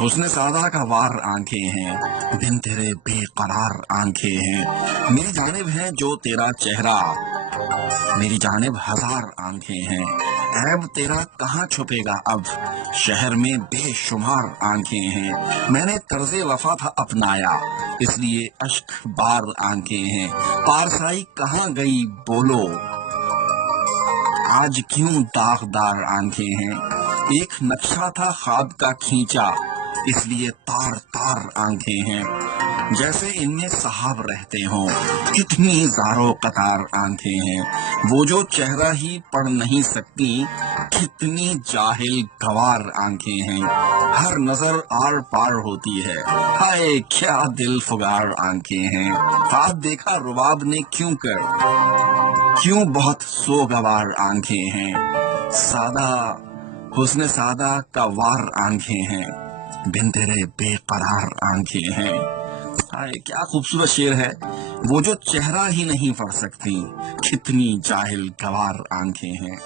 हुस्न सादा का वार आंखें हैं, बिन तेरे बेकरार आंखें हैं। मेरी जानिब है जो तेरा चेहरा, मेरी जानिब हजार आंखें हैं। ऐब तेरा कहाँ छुपेगा अब, शहर में बेशुमार आंखें हैं। मैंने तर्ज़े वफा था अपनाया, इसलिए अश्क बार आंखें हैं। पारसाई कहाँ गई बोलो, आज क्यों दागदार आंखें हैं। एक नक्शा था ख्वाब का खींचा, इसलिए तार तार आंखें हैं। जैसे इनमें साहब रहते हों, कितनी ज़ारो कतार आंखें हैं। वो जो चेहरा ही पढ़ नहीं सकती, कितनी जाहिल गवार आंखें हैं। हर नजर आर पार होती है, हाय क्या दिल फुगार आंखें हैं। हाथ देखा रुबाब ने क्यों कर, क्यों बहुत सोगवार आंखें हैं। सादा हुस्न सादा का वार आंखें हैं, बिन तेरे बेकरार आंखें हैं। हाय क्या खूबसूरत शेर है। वो जो चेहरा ही नहीं पढ़ सकती, कितनी जाहिल गवार आंखें हैं।